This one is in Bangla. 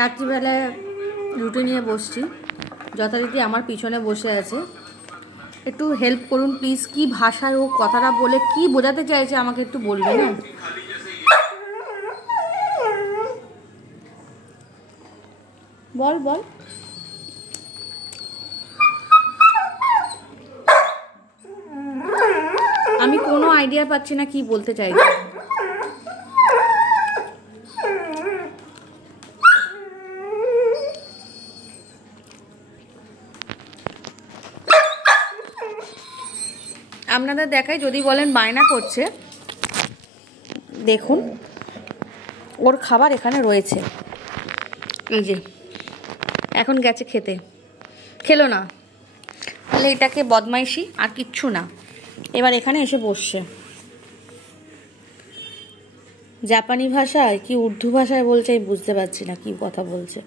রাত্রিবেলায় রুটি নিয়ে বসছি, যথারীতি আমার পিছনে বসে আছে। একটু হেল্প করুন প্লিজ, কি ভাষায় ও কথাটা বলে কি বোঝাতে চাইছে আমাকে একটু বলবেন। না বল বল। আমি কোনো আইডিয়া পাচ্ছি না কি বলতে চাইছি। আপনাদের দেখাই, যদি বলেন বায়না করছে, দেখুন ওর খাবার এখানে রয়েছে, এই যে এখন গেছে খেতে, খেলো না, তাহলে এটাকে বদমাইশি আর কিচ্ছু না। এবার এখানে এসে বসছে, জাপানি ভাষায় কি উর্দু ভাষায় বলছে আমি বুঝতে পারছি না কি কথা বলছে।